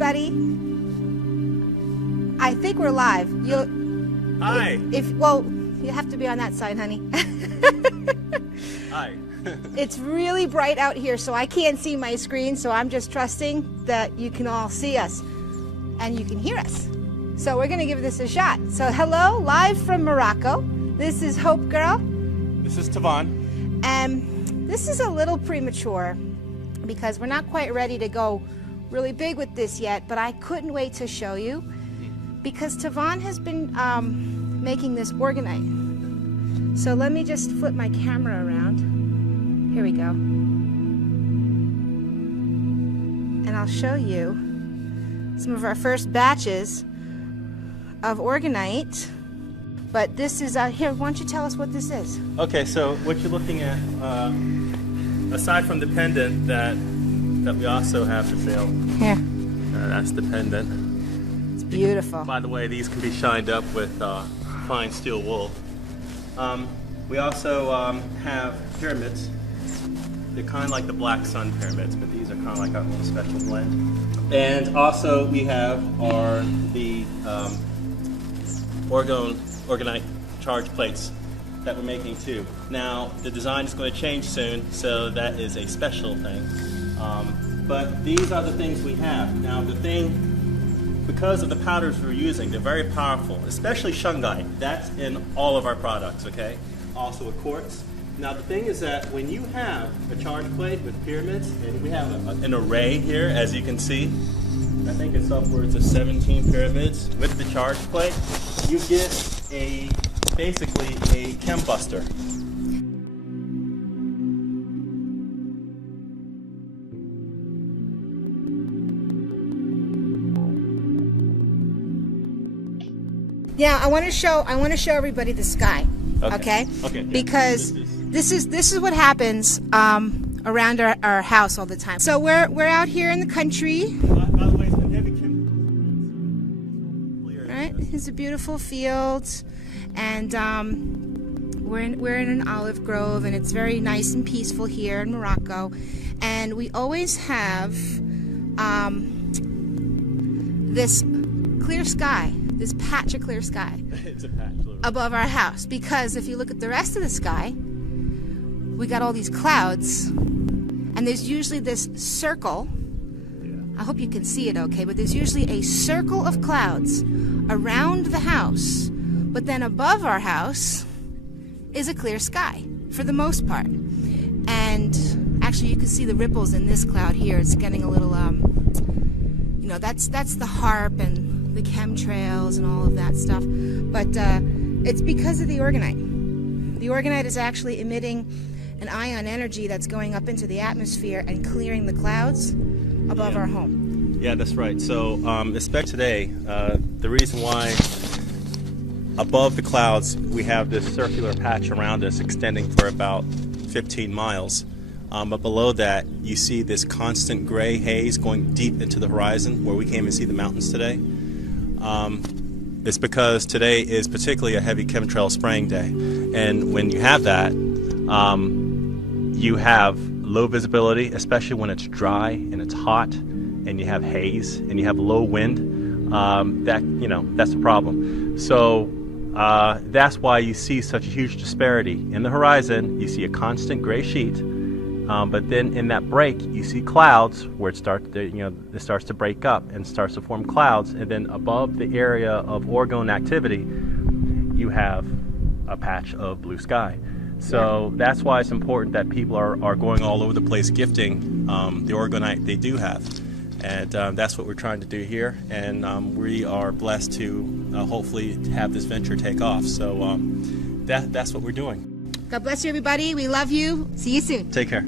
everybody. I think we're live. Hi. Well, you have to be on that side, honey. Hi. It's really bright out here, so I can't see my screen, so I'm just trusting that you can all see us and you can hear us. So we're going to give this a shot. So hello, live from Morocco. This is Hope Girl. This is Tavon. And this is a little premature because we're not quite ready to go really big with this yet, but I couldn't wait to show you because Tavon has been making this Orgonite. So let me just flip my camera around. Here we go. And I'll show you some of our first batches of Orgonite. But this is, here, why don't you tell us what this is? Okay, so what you're looking at, aside from the pendant that we also have for sale. Here. That's the pendant. It's beautiful. By the way, these can be shined up with fine steel wool. We also have pyramids. They're kind of like the Black Sun pyramids, but these are kind of like our own special blend. And also we have the Orgonite charge plates that we're making too. Now the design is going to change soon, so that is a special thing. But these are the things we have. Now the thing, because of the powders we're using, they're very powerful, especially shungite. That's in all of our products, okay? Also a quartz. Now the thing is that when you have a charge plate with pyramids, and we have an array here, as you can see, I think it's upwards of 17 pyramids with the charge plate, you get basically a chem buster. Yeah, I want to show everybody the sky. Okay? Okay. Because this is what happens around our house all the time. So we're out here in the country. By the way, it's been heavy chemicals. Right? It's a beautiful field, and we're in an olive grove, and it's very nice and peaceful here in Morocco. And we always have this clear sky. This patch of clear sky It's a patch, above our house, because if you look at the rest of the sky, we got all these clouds, and there's usually this circle. I hope you can see it okay, but there's usually a circle of clouds around the house, but then above our house is a clear sky for the most part. And actually you can see the ripples in this cloud here. It's getting a little that's the harp and the chemtrails and all of that stuff, but it's because of the Orgonite. The Orgonite is actually emitting an ion energy that's going up into the atmosphere and clearing the clouds above our home. Yeah, that's right. So, especially today, the reason why above the clouds we have this circular patch around us extending for about 15 miles. But below that, you see this constant gray haze going deep into the horizon where we can't even see the mountains today. It's because today is particularly a heavy chemtrail spraying day. And when you have that, you have low visibility, especially when it's dry and it's hot and you have haze and you have low wind. That's a problem. So that's why you see such a huge disparity. In the horizon, you see a constant gray sheet. But then in that break, you see clouds where it starts to break up and starts to form clouds. And then above the area of orgone activity, you have a patch of blue sky. So that's why it's important that people are going all over the place gifting the Orgonite they do have. And that's what we're trying to do here. And we are blessed to hopefully have this venture take off. So that's what we're doing. God bless you, everybody. We love you. See you soon. Take care.